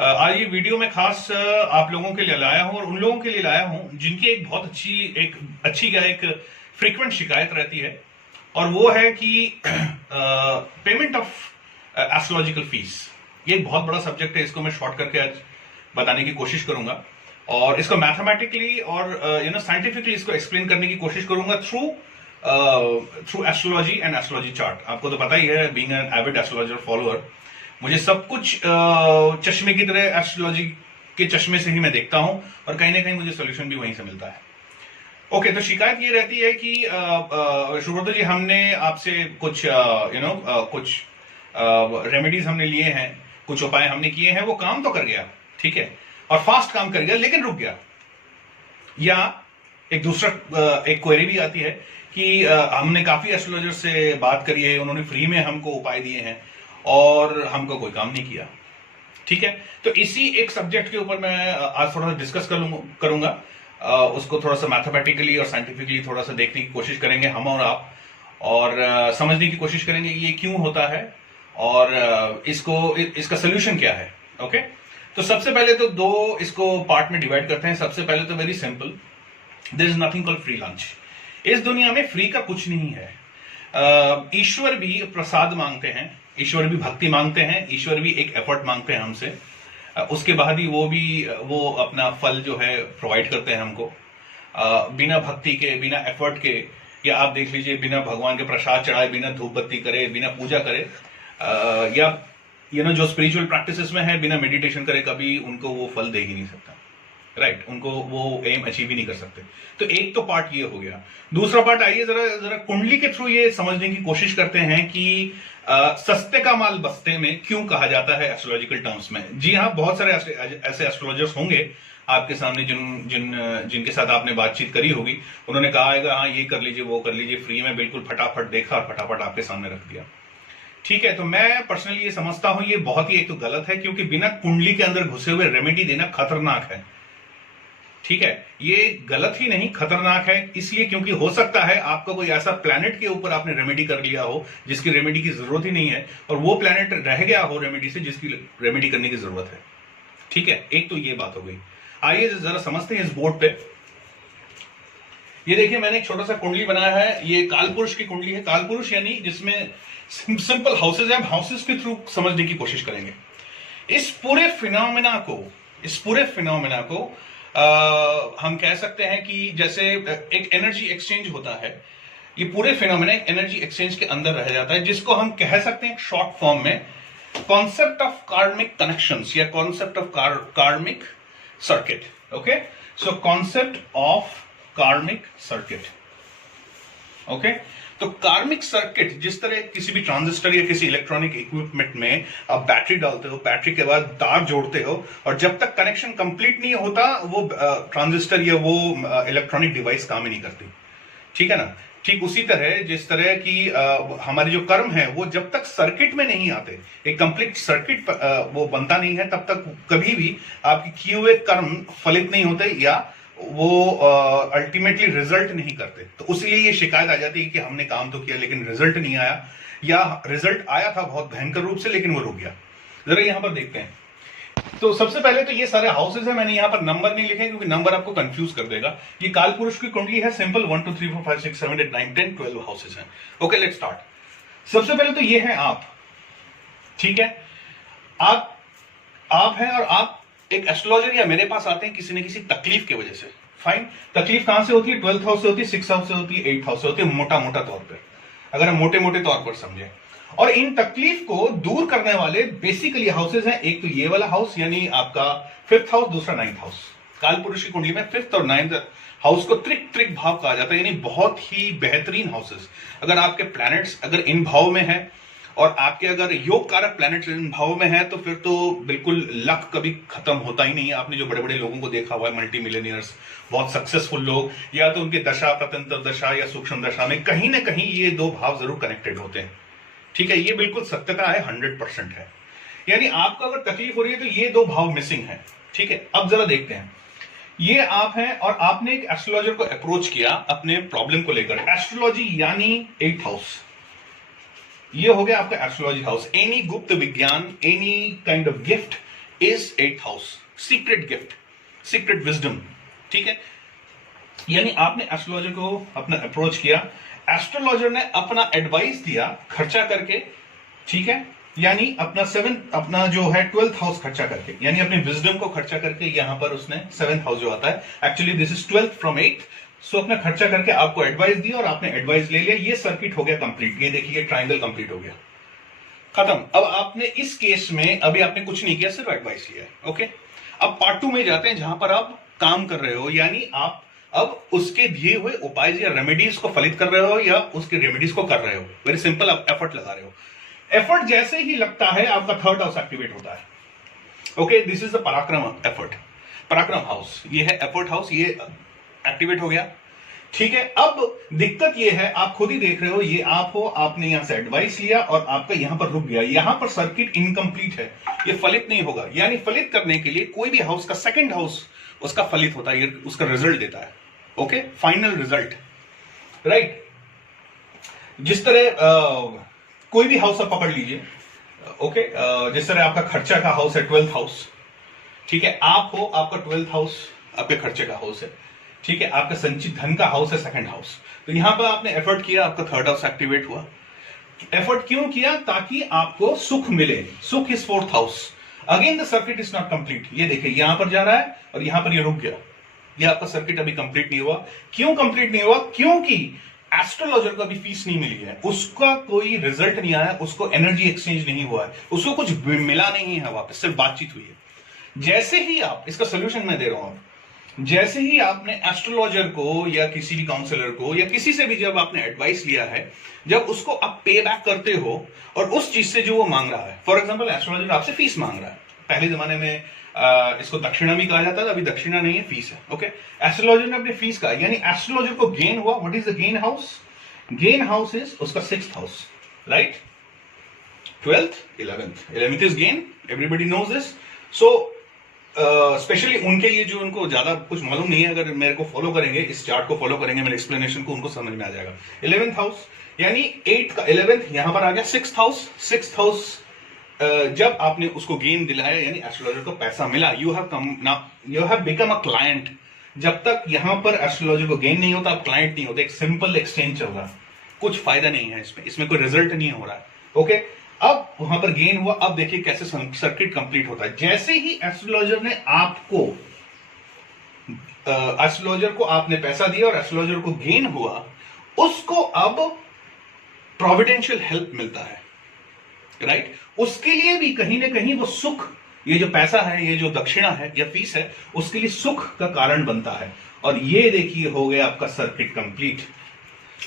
आज ये वीडियो मैं खास आप लोगों के लिए लाया हूं और उन लोगों के लिए लाया हूं जिनकी एक बहुत अच्छी क्या एक फ्रीक्वेंट शिकायत रहती है, और वो है कि पेमेंट ऑफ एस्ट्रोलॉजिकल फीस। ये एक बहुत बड़ा सब्जेक्ट है, इसको मैं शॉर्ट करके आज बताने की कोशिश करूंगा और इसको मैथमेटिकली और साइंटिफिकली इसको एक्सप्लेन करने की कोशिश करूंगा through astrology and astrology chart. आपको तो पता ही है, being an avid astrologer follower, मुझे सब कुछ चश्मे की तरह एस्ट्रोलॉजी के चश्मे से ही मैं देखता हूं और कहीं ना कहीं मुझे सोल्यूशन भी वहीं से मिलता है। ओके, तो शिकायत ये रहती है कि सुब्रत जी, हमने आपसे कुछ कुछ रेमेडीज हमने लिए हैं, कुछ उपाय हमने किए हैं, वो काम तो कर गया, ठीक है, और फास्ट काम कर गया, लेकिन रुक गया। या एक क्वेरी भी आती है कि हमने काफी एस्ट्रोलॉजर से बात करी है, उन्होंने फ्री में हमको उपाय दिए हैं और हमको कोई काम नहीं किया। ठीक है, तो इसी एक सब्जेक्ट के ऊपर मैं आज थोड़ा सा डिस्कस करूंगा। उसको थोड़ा सा मैथमेटिकली और साइंटिफिकली थोड़ा सा देखने की कोशिश करेंगे हम और आप, और समझने की कोशिश करेंगे ये क्यों होता है और इसका सोल्यूशन क्या है। ओके, तो सबसे पहले तो दो इसको पार्ट में डिवाइड करते हैं। सबसे पहले तो very simple, there is nothing called free lunch. इस दुनिया में फ्री का कुछ नहीं है। ईश्वर भी प्रसाद मांगते हैं, ईश्वर भी भक्ति मांगते हैं, ईश्वर भी एक एफर्ट मांगते हैं हमसे। उसके बाद ही वो अपना फल जो है प्रोवाइड करते हैं हमको। बिना भक्ति के, बिना एफर्ट के, या आप देख लीजिए बिना भगवान के प्रसाद चढ़ाए, बिना धूप बत्ती करे, बिना पूजा करे, या जो स्पिरिचुअल प्रैक्टिसेस में है, बिना मेडिटेशन करे कभी उनको वो फल दे ही नहीं सकता। राइट, उनको वो एम अचीव ही नहीं कर सकते। तो एक तो पार्ट ये हो गया। दूसरा पार्ट, आइए जरा कुंडली के थ्रू ये समझने की कोशिश करते हैं कि सस्ते का माल बस्ते में क्यों कहा जाता है एस्ट्रोलॉजिकल टर्म्स में। जी हाँ, बहुत सारे ऐसे एस्ट्रोलॉजर्स होंगे आपके सामने जिनके साथ आपने बातचीत करी होगी। उन्होंने कहा है हाँ ये कर लीजिए, वो कर लीजिए, फ्री में बिल्कुल फटाफट देखा और फटाफट आपके सामने रख दिया। ठीक है, तो मैं पर्सनली ये समझता हूं ये बहुत ही एक तो गलत है, क्योंकि बिना कुंडली के अंदर घुसे हुए रेमेडी देना खतरनाक है। ठीक है, ये गलत ही नहीं खतरनाक है, इसलिए क्योंकि हो सकता है आपका कोई ऐसा प्लैनेट के ऊपर आपने रेमेडी कर लिया हो जिसकी रेमेडी की जरूरत ही नहीं है, और वो प्लैनेट रह गया हो रेमेडी से जिसकी रेमेडी करने की जरूरत है। ठीक है, एक तो ये बात हो गई। आइए जरा समझते हैं इस बोर्ड पे। ये देखिए, मैंने एक छोटा सा कुंडली बनाया है। ये कालपुरुष की कुंडली है। कालपुरुष यानी जिसमें सिंपल हाउसेज है, हाउसेज के थ्रू समझने की कोशिश करेंगे इस पूरे फिनोमेना को। हम कह सकते हैं कि जैसे एक एनर्जी एक्सचेंज होता है, ये पूरे फिनोमेना एनर्जी एक्सचेंज के अंदर रह जाता है, जिसको हम कह सकते हैं शॉर्ट फॉर्म में कॉन्सेप्ट ऑफ कार्मिक कनेक्शंस या कॉन्सेप्ट ऑफ कार्मिक circuit. Okay, so concept of कार्मिक सर्किट। ओके, तो कार्मिक सर्किट, जिस तरह किसी भी ट्रांजिस्टर या किसी इलेक्ट्रॉनिक इक्विपमेंट में आप बैटरी डालते हो, बैटरी के बाद तार जोड़ते हो, और जब तक कनेक्शन कंप्लीट नहीं होता वो ट्रांजिस्टर या वो इलेक्ट्रॉनिक डिवाइस काम ही नहीं करती। ठीक है ना, ठीक उसी तरह जिस तरह की हमारे जो कर्म है वो जब तक सर्किट में नहीं आते, एक कंप्लीट सर्किट वो बनता नहीं है, तब तक कभी भी आपके किए हुए कर्म फलित नहीं होते या वो अल्टीमेटली रिजल्ट नहीं करते। तो उसलिए ये शिकायत आ जाती है कि हमने काम तो किया लेकिन रिजल्ट नहीं आया, या रिजल्ट आया था बहुत भयंकर रूप से लेकिन वो रुक गया। जरा यहां पर देखते हैं। तो सबसे पहले तो ये सारे हाउसेज है, मैंने यहां पर नंबर नहीं लिखे क्योंकि नंबर आपको कंफ्यूज कर देगा। ये कालपुरुष की कुंडली है, सिंपल 1 2 3 4 5 6 7 8 9 10 12 हाउसेज हैं। Okay, let's start. सबसे पहले तो ये है आप। ठीक है, आप हैं और आप एक एस्ट्रोलॉजर या मेरे पास आते हैं किसी न किसी तकलीफ की वजह से। फाइन, तकलीफ कहां से होती है? 12th हाउस से होती है, 6th हाउस से होती है, 8th हाउस से होती है, मोटा तौर पर, अगर हम मोटे तौर पर समझें। और इन तकलीफ को दूर करने वाले बेसिकली हाउसेज हैं। एक तो ये वाला हाउस यानी आपका 5th हाउस, दूसरा 9th हाउस। कालपुरुष की कुंडली में 5th और 9th हाउस को त्रिक भाव कहा जाता है, यानी बहुत ही बेहतरीन हाउसेस। अगर आपके प्लैनेट्स अगर इन भाव में है और आपके अगर योग कारक प्लैनेट्स इन भाव में है, तो फिर तो बिल्कुल लक कभी खत्म होता ही नहीं है। आपने जो बड़े बड़े लोगों को देखा हुआ है, मल्टी मिलियनियर्स, बहुत सक्सेसफुल लोग, या तो उनके दशा, प्रत्यंतर दशा या सूक्ष्म दशा में कहीं ना कहीं ये दो भाव जरूर कनेक्टेड होते हैं। ठीक है, ये बिल्कुल सत्यता है, 100% है। यानी आपको अगर तकलीफ हो रही है तो ये दो भाव मिसिंग है। ठीक है, अब जरा देखते हैं। ये आप हैं और आपने एक एस्ट्रोलॉजर को अप्रोच किया अपने प्रॉब्लम को लेकर। एस्ट्रोलॉजी यानी 8th हाउस, ये हो गया आपका एस्ट्रोलॉजी हाउस। एनी गुप्त विज्ञान, any kind of gift, is 8th house, secret gift, secret wisdom, ठीक है। यानी आपने एस्ट्रोलॉजर को अपना अप्रोच किया, एस्ट्रोलॉजर ने अपना एडवाइस दिया खर्चा करके, ठीक है, यानी अपना जो है 12th हाउस खर्चा करके, यानी अपने विजडम को खर्चा करके, यहां पर उसने 7th हाउस जो आता है, actually this is 12th from 8th, सो अपना खर्चा करके आपको एडवाइस दी और आपने एडवाइस ले लिया। ये सर्किट हो गया कंप्लीट, ये देखिए ट्रायंगल कंप्लीट हो गया, खत्म। अब आपने इस केस में अभी आपने कुछ नहीं किया, सिर्फ एडवाइस लिया है, ओके। अब पार्ट 2 में जाते हैं जहां पर आप काम कर रहे हो, यानी आप अब उसके दिए हुए उपाय या रेमेडीज को फलित कर रहे हो या उसके रेमेडीज को कर रहे हो। वेरी सिंपल, आप एफर्ट लगा रहे हो। एफर्ट जैसे ही लगता है आपका 3rd हाउस एक्टिवेट होता है, ओके। दिस इज द पराक्रम एफर्ट, पराक्रम हाउस, ये है एफर्ट हाउस, ये एक्टिवेट हो गया, ठीक है। अब दिक्कत ये है, आप खुद ही देख रहे हो, ये आप हो, आपने यहां से एडवाइस लिया और आपका यहां पर रुक गया, यहां पर सर्किट इनकम्प्लीट है, ये फलित नहीं होगा। यानी फलित करने के लिए कोई भी हाउस का 2nd हाउस उसका फलित होता है, उसका रिजल्ट देता है, ओके, फाइनल रिजल्ट, राइट। जिस तरह कोई भी हाउस आप पकड़ लीजिए, ओके, जिस तरह आपका खर्चा का हाउस है 12th हाउस, ठीक है, आप हो, आपका 12th हाउस आपके खर्चे का हाउस है, ठीक है, आपका संचित धन का हाउस है 2nd हाउस। तो यहां पर आपने एफर्ट किया, आपका 3rd हाउस एक्टिवेट हुआ। एफर्ट क्यों किया? ताकि आपको सुख मिले, सुख is 4th house. Again the circuit is not complete, ये देखिए यहां पर जा रहा है और यहां पर ये रुक गया, ये आपका सर्किट अभी कंप्लीट नहीं हुआ। क्यों कंप्लीट नहीं हुआ? क्योंकि एस्ट्रोलॉजर को अभी फीस नहीं मिली है, उसका कोई रिजल्ट नहीं आया, उसको एनर्जी एक्सचेंज नहीं हुआ है, उसको कुछ मिला नहीं है, वापस सिर्फ बातचीत हुई है। जैसे ही आप, इसका सोल्यूशन मैं दे रहा हूं, जैसे ही आपने एस्ट्रोलॉजर को या किसी भी काउंसलर को या किसी से भी जब आपने एडवाइस लिया है, जब उसको आप पे बैक करते हो और उस चीज से जो वो मांग रहा है, फॉर एग्जांपल एस्ट्रोलॉजर आपसे फीस मांग रहा है, पहले जमाने में इसको दक्षिणा भी कहा जाता था, अभी दक्षिणा नहीं है, फीस है, ओके। एस्ट्रोलॉजर ने अपनी फीस कहा, यानी एस्ट्रोलॉजर को गेन हुआ। What is the gain house? Gain house is उसका 6th house, right. 12th, 11th is gain, everybody knows this. So specially उनके लिए जो उनको ज्यादा कुछ मालूम नहीं है, अगर मेरे को फॉलो करेंगे, इस चार्ट को फॉलो करेंगे, मेरे एक्सप्लेनेशन को, उनको समझ में आ जाएगा। 11th हाउस यानी 8 का 11th यहां पर आ गया। 6th हाउस, 6th हाउस जब आपने उसको गेन दिलाया, यानी एस्ट्रोलॉजर को पैसा मिला, you have become a client. जब तक यहां पर एस्ट्रोलॉजर को गेन नहीं होता, आप क्लाइंट नहीं होते, एक सिंपल एक्सचेंज चल रहा है, कुछ फायदा नहीं है इसमें कोई रिजल्ट नहीं हो रहा है, ओके। अब वहां पर गेन हुआ, अब देखिए कैसे सर्किट कंप्लीट होता है। जैसे ही एस्ट्रोलॉजर ने आपको एस्ट्रोलॉजर को आपने पैसा दिया और एस्ट्रोलॉजर को गेन हुआ, उसको अब प्रोविडेंशियल हेल्प मिलता है, राइट। उसके लिए भी कहीं ना कहीं वो सुख, ये जो पैसा है, ये जो दक्षिणा है या फीस है, उसके लिए सुख का कारण बनता है। और ये देखिए हो गया आपका सर्किट कंप्लीट,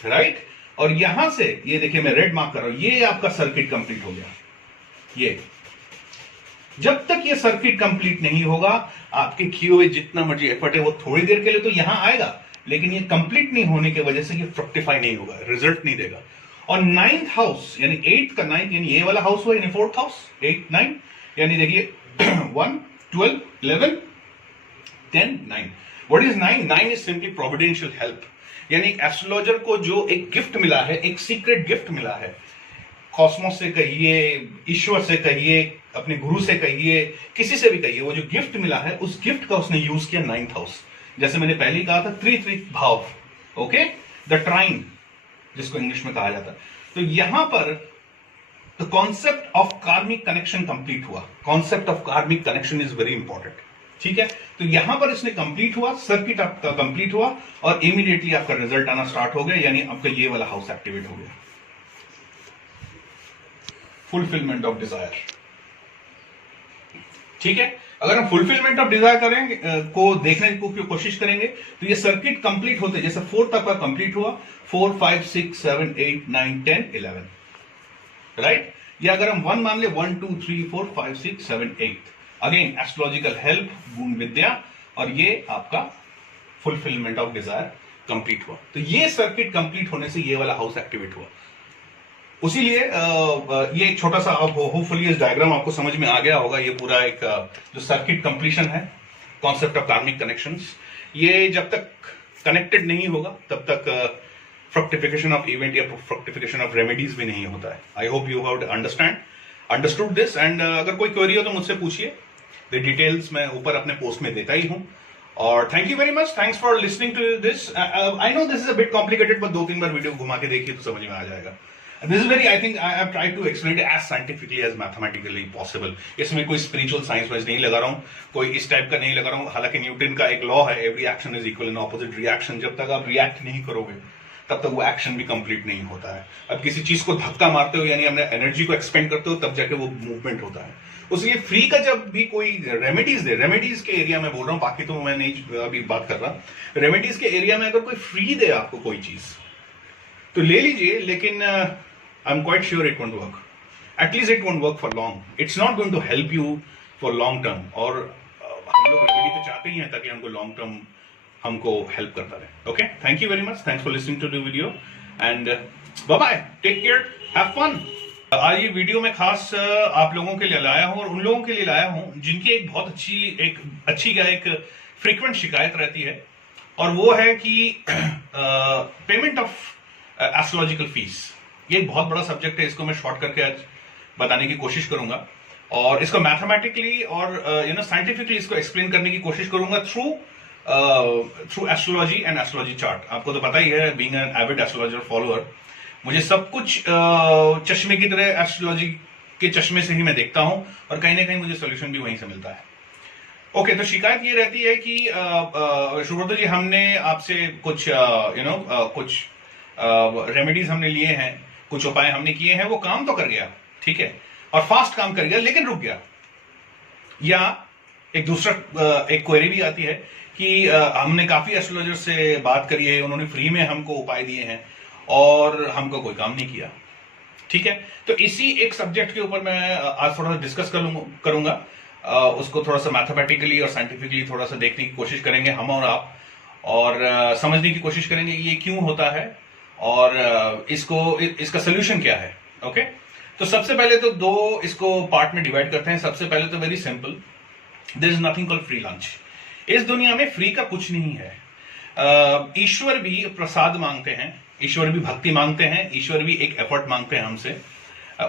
राइट। और यहां से ये देखिए मैं रेड मार्क कर रहा हूं, ये आपका सर्किट कंप्लीट हो गया। ये जब तक ये सर्किट कंप्लीट नहीं होगा, आपके किए हुए जितना मर्जी एफर्ट है वो थोड़ी देर के लिए तो यहां आएगा, लेकिन ये कंप्लीट नहीं होने की वजह से ये फ्रक्टिफाई नहीं होगा, रिजल्ट नहीं देगा। और 9th हाउस यानी 8 का 9th, यानी ये वाला हाउस हुआ, यानी 4th हाउस, 8, 9, यानी देखिए 1, 12, 11, 10, 9। What is 9? 9 is simply providential help, यानी एस्ट्रोलॉजर को जो एक गिफ्ट मिला है, एक सीक्रेट गिफ्ट मिला है, कॉस्मोस से कहिए, ईश्वर से कहिए, अपने गुरु से कहिए, किसी से भी कहिए, वो जो गिफ्ट मिला है, उस गिफ्ट का उसने यूज किया 9th हाउस। जैसे मैंने पहले ही कहा था, त्रित्रिक भाव, ओके, द ट्राइन जिसको इंग्लिश में कहा जाता है। तो यहां पर the concept of karmic connection complete हुआ। Concept of karmic connection is very important, ठीक है। तो यहां पर इसने कंप्लीट हुआ, सर्किट आपका कंप्लीट हुआ और इमीडिएटली आपका रिजल्ट आना स्टार्ट हो गया, यानी आपका ये वाला हाउस एक्टिवेट हो गया। फुलफिलमेंट ऑफ डिजायर, ठीक है। अगर हम फुलफिलमेंट ऑफ डिजायर करेंगे को देखने की कोशिश करेंगे, तो ये सर्किट कंप्लीट होते, जैसे 4 तक का कंप्लीट हुआ, 4, 5, 6, 7, 8, 9, 10, 11, राइट। या अगर हम 1 मान ले, 1, 2, 3, 4, 5, 6, 7, 8, अगेन एस्ट्रोलॉजिकल हेल्प, गुण विद्या, और ये आपका फुलफिलमेंट ऑफ डिजायर कंप्लीट हुआ। तो ये सर्किट कंप्लीट होने से ये वाला हाउस एक्टिवेट हुआ। उसीलिए ये एक छोटा सा, अब होपफुली इस डायग्राम आपको समझ में आ गया होगा। ये पूरा एक जो सर्किट कंप्लीशन है, कॉन्सेप्ट ऑफ कार्मिक कनेक्शंस, ये जब तक कनेक्टेड नहीं होगा तब तक फ्रक्टिफिकेशन ऑफ इवेंट या फ्रक्टिफिकेशन ऑफ रेमेडीज भी नहीं होता है। I hope you have understood this, and अगर कोई क्वेरी हो तो मुझसे पूछिए। डिटेल्स मैं ऊपर अपने पोस्ट में देता ही हूं। और thank you very much, thanks for listening to this. I know this is a bit complicated, but 2-3 बार वीडियो घुमा के देखिए तो समझ में आ जाएगा। This is very, I think I have tried to explain it as scientifically as mathematically possible. इसमें कोई स्पिरिचुअल साइंस वाइज नहीं लगा रहा हूं, कोई इस टाइप का नहीं लगा रहा हूं। हालांकि न्यूटन का एक लॉ है, every action is equal in opposite reaction. जब तक आप रिएक्ट नहीं करोगे तब तक वो एक्शन भी कंप्लीट नहीं होता है। अब किसी चीज को धक्का मारते हो यानी अपने एनर्जी को एक्सपेंड करते हो, तब जाके वो मूवमेंट होता है। उसलिए फ्री का जब भी कोई रेमेडीज दे, रेमेडीज के एरिया में बोल रहा हूं, बाकी तो मैं नहीं अभी बात कर रहा। रेमेडीज के एरिया में अगर कोई फ्री दे आपको कोई चीज तो ले लीजिए, लेकिन I am quite sure it won't work. At least it won't work for long. It's not going to help you for long term. और हम लोग रेमेडी तो चाहते ही हैं ताकि हमको लॉन्ग टर्म हमको हेल्प करता रहे। Okay, thank you very much, thanks for listening to the video and bye bye, take care, have fun. आज ये वीडियो मैं खास आप लोगों के लिए लाया हूं और उन लोगों के लिए लाया हूं जिनकी एक बहुत अच्छी फ्रीक्वेंट शिकायत रहती है, और वो है कि पेमेंट ऑफ एस्ट्रोलॉजिकल फीस। ये एक बहुत बड़ा सब्जेक्ट है, इसको मैं शॉर्ट करके आज बताने की कोशिश करूंगा और इसको मैथमेटिकली और साइंटिफिकली इसको एक्सप्लेन करने की कोशिश करूंगा through astrology and astrology chart. आपको तो पता ही है, being an avid astrologer follower, मुझे सब कुछ चश्मे की तरह एस्ट्रोलॉजी के चश्मे से ही मैं देखता हूं और कहीं ना कहीं मुझे सोल्यूशन भी वहीं से मिलता है। ओके, तो शिकायत ये रहती है कि सुब्रत जी, हमने आपसे कुछ कुछ रेमेडीज हमने लिए हैं, कुछ उपाय हमने किए हैं, वो काम तो कर गया, ठीक है, और फास्ट काम कर गया, लेकिन रुक गया। या एक दूसरा एक क्वेरी भी आती है कि हमने काफी एस्ट्रोलॉजर से बात करी है, उन्होंने फ्री में हमको उपाय दिए हैं और हमको कोई काम नहीं किया, ठीक है। तो इसी एक सब्जेक्ट के ऊपर मैं आज थोड़ा सा डिस्कस करूंगा। उसको थोड़ा सा मैथमेटिकली और साइंटिफिकली थोड़ा सा देखने की कोशिश करेंगे हम और आप, और समझने की कोशिश करेंगे ये क्यों होता है और इसका सोल्यूशन क्या है। ओके, तो सबसे पहले तो दो इसको पार्ट में डिवाइड करते हैं। सबसे पहले तो very simple, there is nothing called free lunch. इस दुनिया में फ्री का कुछ नहीं है। ईश्वर भी प्रसाद मांगते हैं, ईश्वर भी भक्ति मांगते हैं, ईश्वर भी एक एफर्ट मांगते हैं हमसे।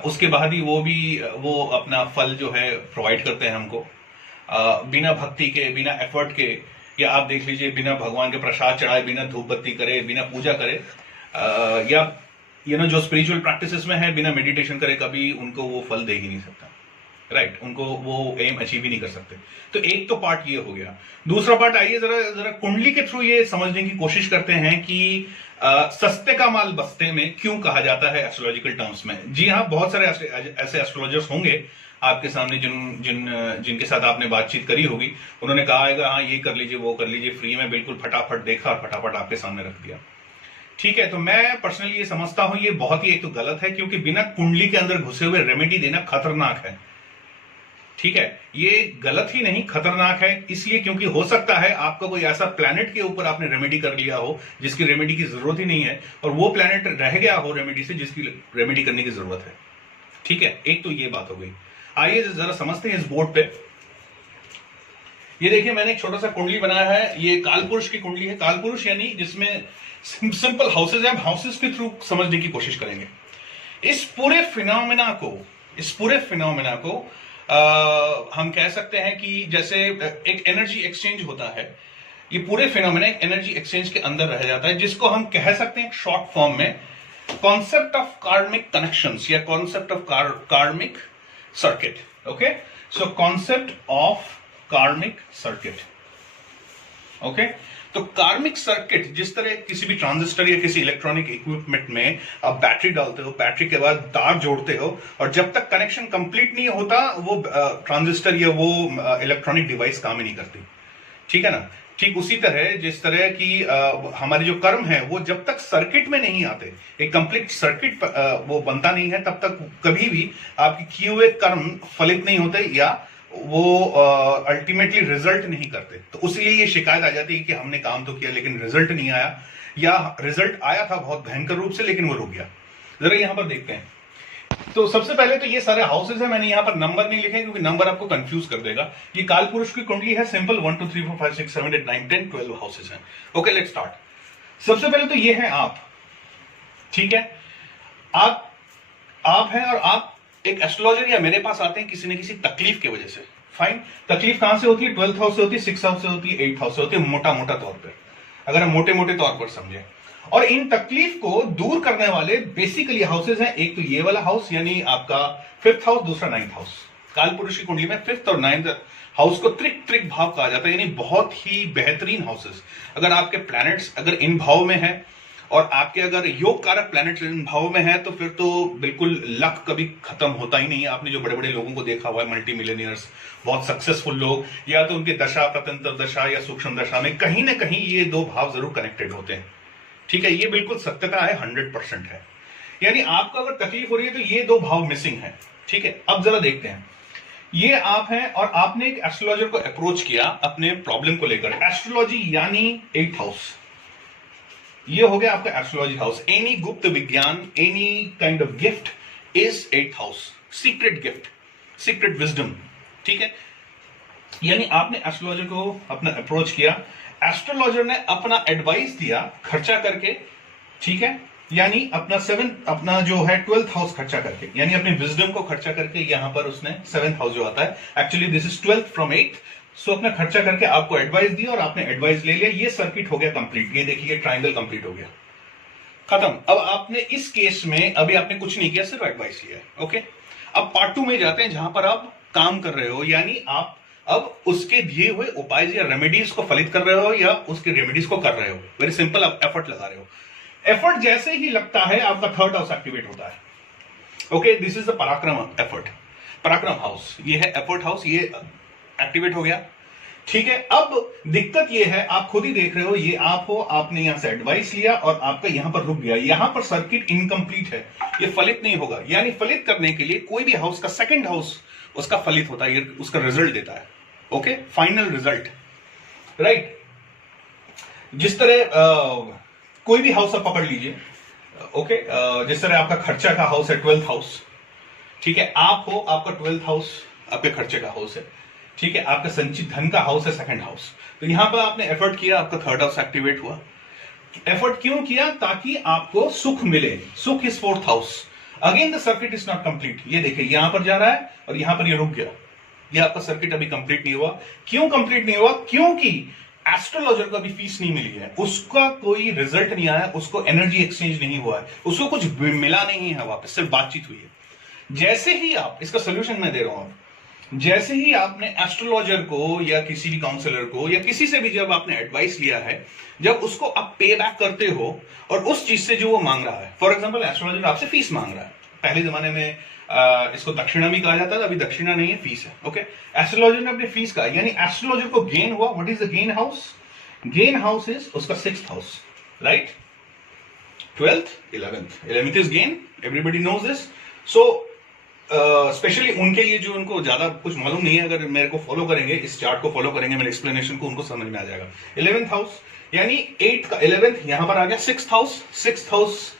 उसके बाद ही वो अपना फल जो है प्रोवाइड करते हैं हमको। बिना भक्ति के, बिना एफर्ट के, या आप देख लीजिए बिना भगवान के प्रसाद चढ़ाए, बिना धूप बत्ती करे, बिना पूजा करे, या जो स्पिरिचुअल प्रैक्टिसेस में है, बिना मेडिटेशन करे, कभी उनको वो फल दे ही नहीं सकता। राइट, उनको वो एम अचीव ही नहीं कर सकते। तो एक तो पार्ट ये हो गया। दूसरा पार्ट, आइए जरा कुंडली के थ्रू ये समझने की कोशिश करते हैं कि सस्ते का माल बस्ते में क्यों कहा जाता है एस्ट्रोलॉजिकल टर्म्स में। जी हाँ, बहुत सारे ऐसे एस्ट्रोलॉजर्स होंगे आपके सामने जिनके साथ आपने बातचीत करी होगी, उन्होंने कहा है हाँ ये कर लीजिए, वो कर लीजिए, फ्री में बिल्कुल फटाफट देखा और फटाफट आपके सामने रख दिया, ठीक है। तो मैं पर्सनली ये समझता हूं ये बहुत ही एक तो गलत है, क्योंकि बिना कुंडली के अंदर घुसे हुए रेमेडी देना खतरनाक है, ठीक है। ये गलत ही नहीं, खतरनाक है इसलिए क्योंकि हो सकता है आपका कोई ऐसा प्लैनेट के ऊपर आपने रेमेडी कर लिया हो जिसकी रेमेडी की जरूरत ही नहीं है, और वो प्लैनेट रह गया हो रेमेडी से जिसकी रेमेडी करने की जरूरत है, ठीक है। एक तो ये बात हो गई। आइए जरा समझते हैं इस बोर्ड पे। ये देखिए, मैंने एक छोटा सा कुंडली बनाया है। ये कालपुरुष की कुंडली है। कालपुरुष यानी जिसमें सिंपल हाउसेज है, हाउसेज के थ्रू समझने की कोशिश करेंगे इस पूरे फिनोमेना को। हम कह सकते हैं कि जैसे एक एनर्जी एक्सचेंज होता है, ये पूरे फिनोमेना एक एनर्जी एक्सचेंज के अंदर रह जाता है, जिसको हम कह सकते हैं शॉर्ट फॉर्म में कॉन्सेप्ट ऑफ कार्मिक कनेक्शंस या कॉन्सेप्ट ऑफ कार्मिक circuit. Okay, so concept of कार्मिक सर्किट। ओके, तो कार्मिक सर्किट जिस तरह किसी भी ट्रांजिस्टर या किसी इलेक्ट्रॉनिक इक्विपमेंट में आप बैटरी डालते हो, बैटरी के बाद तार जोड़ते हो, और जब तक कनेक्शन कंप्लीट नहीं होता वो ट्रांजिस्टर या वो इलेक्ट्रॉनिक डिवाइस काम ही नहीं करती, ठीक है ना। ठीक उसी तरह जिस तरह की हमारे जो कर्म है वो जब तक सर्किट में नहीं आते, एक कंप्लीट सर्किट वो बनता नहीं है, तब तक कभी भी आपके किए हुए कर्म फलित नहीं होते या वो अल्टीमेटली रिजल्ट नहीं करते। तो उसलिए ये शिकायत आ जाती है कि हमने काम तो किया लेकिन रिजल्ट नहीं आया, या रिजल्ट आया था बहुत भयंकर रूप से लेकिन वो रुक गया। जरा यहां पर देखते हैं। तो सबसे पहले तो ये सारे हाउसेज है, मैंने यहां पर नंबर नहीं लिखे क्योंकि नंबर आपको कंफ्यूज कर देगा। ये कालपुरुष की कुंडली है, सिंपल 1 2 3 4 5 6 7 8 9 10 12 हाउसेज हैं। Okay, let's start. सबसे पहले तो ये है आप, ठीक है। आप हैं और आप एक एस्ट्रोलॉजर या मेरे पास आते हैं किसी न किसी तकलीफ की वजह से। फाइन। तकलीफ कहां से होती है? 12th हाउस से होती है, 6th हाउस से होती है, 8th हाउस से होती है, मोटा मोटा तौर पर, अगर हम मोटे मोटे तौर पर समझें। और इन तकलीफ को दूर करने वाले बेसिकली हाउसेज हैं, एक तो ये वाला हाउस यानी आपका 5th हाउस, दूसरा 9th हाउस। कालपुरुष की कुंडली में 5th और 9th हाउस को त्रिक भाव कहा जाता है, यानी बहुत ही बेहतरीन हाउसेस। अगर आपके प्लैनेट्स अगर इन भाव में है और आपके अगर योग कारक प्लैनेट्स इन भाव में है तो फिर तो बिल्कुल लक कभी खत्म होता ही नहीं है। आपने जो बड़े बड़े लोगों को देखा हुआ है, मल्टी मिलियनियर्स, बहुत सक्सेसफुल लोग, या तो उनके दशा प्रतंत्र दशा या सूक्ष्म दशा में कहीं ना कहीं ये दो भाव जरूर कनेक्टेड होते हैं। ठीक है, ये बिल्कुल सत्यता है, 100% है। यानी आपको अगर तकलीफ हो रही है तो ये दो भाव मिसिंग है। ठीक है, अब जरा देखते हैं, ये आप हैं और आपने एक एस्ट्रोलॉजर को अप्रोच किया अपने प्रॉब्लम को लेकर। एस्ट्रोलॉजी यानी 8th हाउस, ये हो गया आपका एस्ट्रोलॉजी हाउस। एनी गुप्त विज्ञान, any kind of gift is 8th house, secret gift, secret wisdom. ठीक है, यानी आपने एस्ट्रोलॉजर को अपना अप्रोच किया, एस्ट्रोलॉजर ने अपना एडवाइस दिया खर्चा करके। ठीक है, यानी अपना जो है 12th हाउस खर्चा करके, यानी अपने विजडम को खर्चा करके, यहां पर उसने 7th हाउस जो आता है, actually this is 12th from 8th, सो अपना खर्चा करके आपको एडवाइस दी और आपने एडवाइस ले लिया। ये सर्किट हो गया कंप्लीट, ये देखिए ट्रायंगल कंप्लीट हो गया, खत्म। अब आपने इस केस में अभी आपने कुछ नहीं किया, सिर्फ एडवाइस लिया है। ओके, अब पार्ट 2 में जाते हैं जहां पर आप काम कर रहे हो, यानी आप अब उसके दिए हुए उपाय या रेमेडीज को फलित कर रहे हो या उसके रेमेडीज को कर रहे हो। वेरी सिंपल, आप एफर्ट लगा रहे हो। एफर्ट जैसे ही लगता है आपका 3rd हाउस एक्टिवेट होता है। ओके, दिस इज द पराक्रम एफर्ट, पराक्रम हाउस, ये है एफर्ट हाउस, ये एक्टिवेट हो गया। ठीक है, अब दिक्कत ये है, आप खुद ही देख रहे हो, ये आप हो, आपने यहां से एडवाइस लिया और आपका यहां पर रुक गया, यहां पर सर्किट इनकम्प्लीट है, ये फलित नहीं होगा। यानी फलित करने के लिए कोई भी हाउस का 2nd हाउस उसका फलित होता है, उसका रिजल्ट देता है। Okay, final result, right. जिस तरह कोई भी हाउस आप पकड़ लीजिए, ओके, जिस तरह आपका खर्चा का हाउस है 12th हाउस, ठीक है, आप हो, आपका 12th हाउस आपके खर्चे का हाउस है। ठीक है, आपका संचित धन का हाउस है 2nd हाउस। तो यहां पर आपने एफर्ट किया, आपका 3rd हाउस एक्टिवेट हुआ। एफर्ट क्यों किया? ताकि आपको सुख मिले, सुख is 4th house. Again the circuit is not complete, ये देखिए यहां पर जा रहा है और यहां पर ये रुक गया, ये आपका सर्किट अभी कंप्लीट नहीं हुआ। क्यों कंप्लीट नहीं हुआ? क्योंकि एस्ट्रोलॉजर को अभी फीस नहीं मिली है, उसका कोई रिजल्ट नहीं आया, उसको एनर्जी एक्सचेंज नहीं हुआ है, उसको कुछ मिला नहीं है, वापस सिर्फ बातचीत हुई है। जैसे ही आप, इसका सोल्यूशन मैं दे रहा हूं, जैसे ही आपने एस्ट्रोलॉजर को या किसी भी काउंसलर को या किसी से भी जब आपने एडवाइस लिया है, जब उसको आप पे बैक करते हो और उस चीज से जो वो मांग रहा है, फॉर एग्जांपल एस्ट्रोलॉजर आपसे फीस मांग रहा है, पहले जमाने में इसको दक्षिणा भी कहा जाता था, अभी दक्षिणा नहीं है, फीस है। ओके, एस्ट्रोलॉजर ने अपनी फीस कहा, यानी एस्ट्रोलॉजर को गेन हुआ। What is the gain house? Gain house is उसका 6th house, right. 12th, 11th is gain, everybody knows this. So specially उनके लिए जो उनको ज्यादा कुछ मालूम नहीं है, अगर मेरे को फॉलो करेंगे, इस चार्ट को फॉलो करेंगे, मेरे एक्सप्लेनेशन को, उनको समझ में आ जाएगा। 11th हाउस यानी 8 का 11th यहां पर आ गया। 6th हाउस, 6th हाउस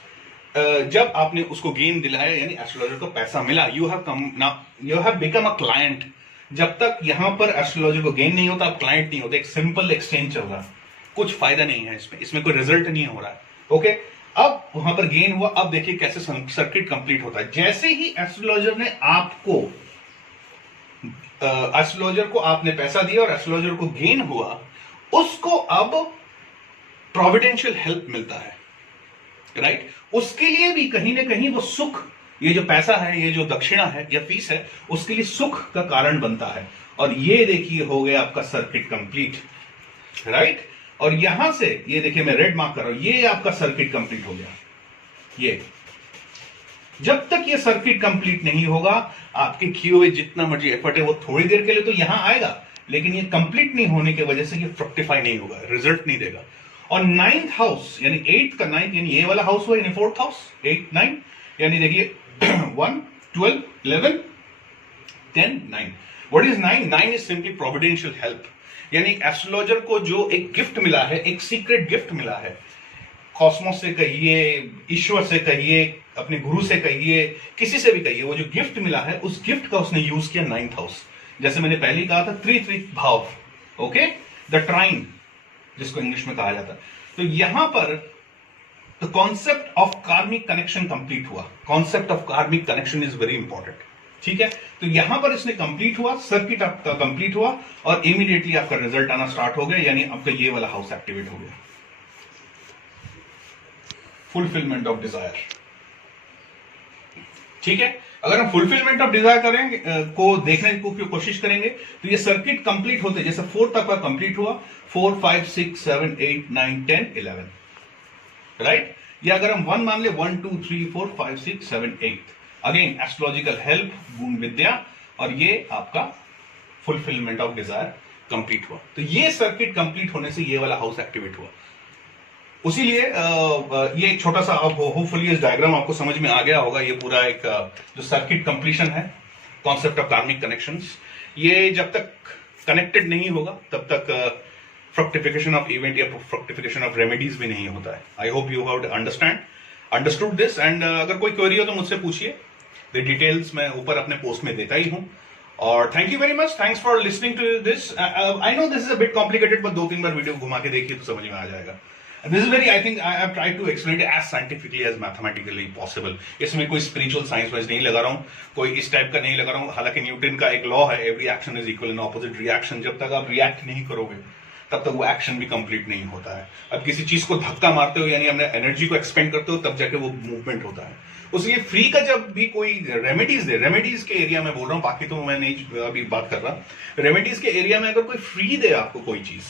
जब आपने उसको गेन दिलाया, यानी एस्ट्रोलॉजर को पैसा मिला, you have become a client. जब तक यहां पर एस्ट्रोलॉजर को गेन नहीं होता, आप क्लाइंट नहीं होते, एक सिंपल एक्सचेंज चल रहा है, कुछ फायदा नहीं है इसमें कोई रिजल्ट नहीं हो रहा है। ओके, अब वहां पर गेन हुआ। अब देखिए कैसे सर्किट कंप्लीट होता है। जैसे ही एस्ट्रोलॉजर ने आपको एस्ट्रोलॉजर को आपने पैसा दिया और एस्ट्रोलॉजर को गेन हुआ, उसको अब प्रोविडेंशियल हेल्प मिलता है, राइट। उसके लिए भी कहीं ना कहीं वो सुख, ये जो पैसा है, ये जो दक्षिणा है या फीस है, उसके लिए सुख का कारण बनता है। और ये देखिए हो गया आपका सर्किट कंप्लीट, राइट। और यहां से ये देखिए मैं रेड मार्क कर रहा हूं, ये आपका सर्किट कंप्लीट हो गया। ये जब तक ये सर्किट कंप्लीट नहीं होगा, आपके किए हुए जितना मर्जी एफर्ट है वो थोड़ी देर के लिए तो यहां आएगा, लेकिन ये कंप्लीट नहीं होने की वजह से ये फ्रक्टिफाई नहीं होगा, रिजल्ट नहीं देगा। और 9th हाउस यानी 8 का 9th, यानी ये वाला हाउस हुआ, यानी 4th हाउस, 8, 9, यानी देखिए 1, 12, 11, 10, 9। What is 9? 9 is simply providential help, यानी एस्ट्रोलॉजर को जो एक गिफ्ट मिला है, एक सीक्रेट गिफ्ट मिला है, कॉस्मोस से कहिए, ईश्वर से कहिए, अपने गुरु से कहिए, किसी से भी कहिए, वो जो गिफ्ट मिला है, उस गिफ्ट का उसने यूज किया 9th हाउस। जैसे मैंने पहले ही कहा था, त्रित्रिक भाव, ओके, द ट्राइन जिसको इंग्लिश में कहा जाता है। तो यहां पर concept of karmic connection complete हुआ। Concept of karmic connection is very important, ठीक है, तो यहां पर इसने कंप्लीट हुआ, सर्किट आपका कंप्लीट हुआ और इमीडिएटली आपका रिजल्ट आना स्टार्ट हो गया, यानी आपका ये वाला हाउस एक्टिवेट हो गया, फुलफिलमेंट ऑफ डिजायर। ठीक है, अगर हम फुलफिलमेंट ऑफ डिजायर करेंगे को देखने की कोशिश करेंगे तो ये सर्किट कंप्लीट होते जैसे 4 तक का कंप्लीट हुआ, 4 5 6 7 8 9 10 11, राइट। या अगर हम 1 मान ले, 1 2 3 4 5 6 7 8, अगेन एस्ट्रोलॉजिकल हेल्प, गुण विद्या, और ये आपका फुलफिलमेंट ऑफ डिजायर कंप्लीट हुआ। तो ये सर्किट कंप्लीट होने से ये वाला हाउस एक्टिवेट हुआ। उसीलिए ये एक छोटा सा, अब होपफुली इस डायग्राम आपको समझ में आ गया होगा। ये पूरा एक जो सर्किट कंप्लीशन है, कॉन्सेप्ट ऑफ कार्मिक कनेक्शंस, ये जब तक कनेक्टेड नहीं होगा तब तक फ्रक्टिफिकेशन ऑफ इवेंट या फ्रक्टिफिकेशन ऑफ रेमेडीज भी नहीं होता है। I hope you have understood this, and अगर कोई क्वेरी हो तो मुझसे पूछिए, डिटेल्स मैं ऊपर अपने पोस्ट में देता ही हूं। और thank you very much, thanks for listening to this. I know this is a bit complicated, but 2-3 बार वीडियो घुमा के देखिए तो समझ में आ जाएगा। This is very, I think I have tried to explain it as scientifically as mathematically possible. इसमें कोई स्पिरिचुअल साइंस वाइज नहीं लगा रहा हूं, कोई इस टाइप का नहीं लगा रहा हूं। हालांकि न्यूटन का एक लॉ है, every action is equal in opposite reaction. जब तक आप रिएक्ट नहीं करोगे तब तक वो एक्शन भी कंप्लीट नहीं होता है। अब किसी चीज को धक्का मारते हो, यानी अपने एनर्जी को एक्सपेंड करते हो, तब जाके वो मूवमेंट होता है। उसलिए फ्री का जब भी कोई रेमेडीज दे, रेमेडीज के एरिया में बोल रहा हूं, बाकी तो मैं नहीं अभी बात कर रहा। रेमेडीज के एरिया में अगर कोई फ्री दे आपको कोई चीज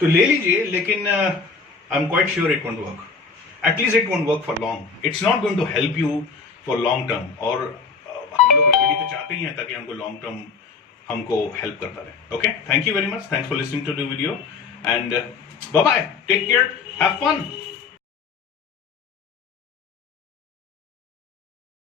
तो ले लीजिए, लेकिन I am quite sure it won't work. At least it won't work for long, it's not going to help you for long term. और हम लोग रेमेडी तो चाहते ही हैं ताकि हमको लॉन्ग टर्म हमको हेल्प करता रहे। Okay, thank you very much, thanks for listening to the video, and bye bye, take care, have fun.